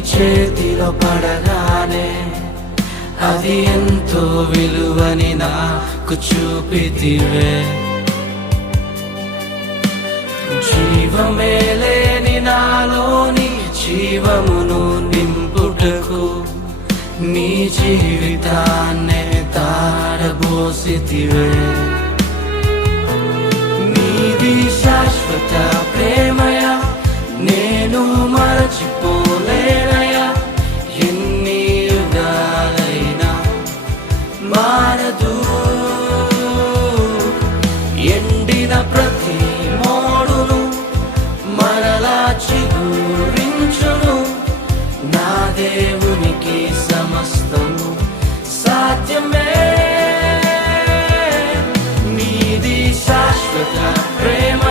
చేతిలో పడగానే అది ఎంతో విలువని నాకు చూపితివే. జీవమే లేని నాలోని జీవమును నింపుటకు నీ జీవితాన్నే తారబోసితివే. నీది శాశ్వత ప్రేమయ నేను మరచిపోలేనయా. ఎన్ని యుగాలైనా మారదు. ఎండిన ప్రతి మోడును మరలా చిగురించును. నా దేవునికి సమస్తము సాధ్యమే. నీది శాశ్వత ప్రేమ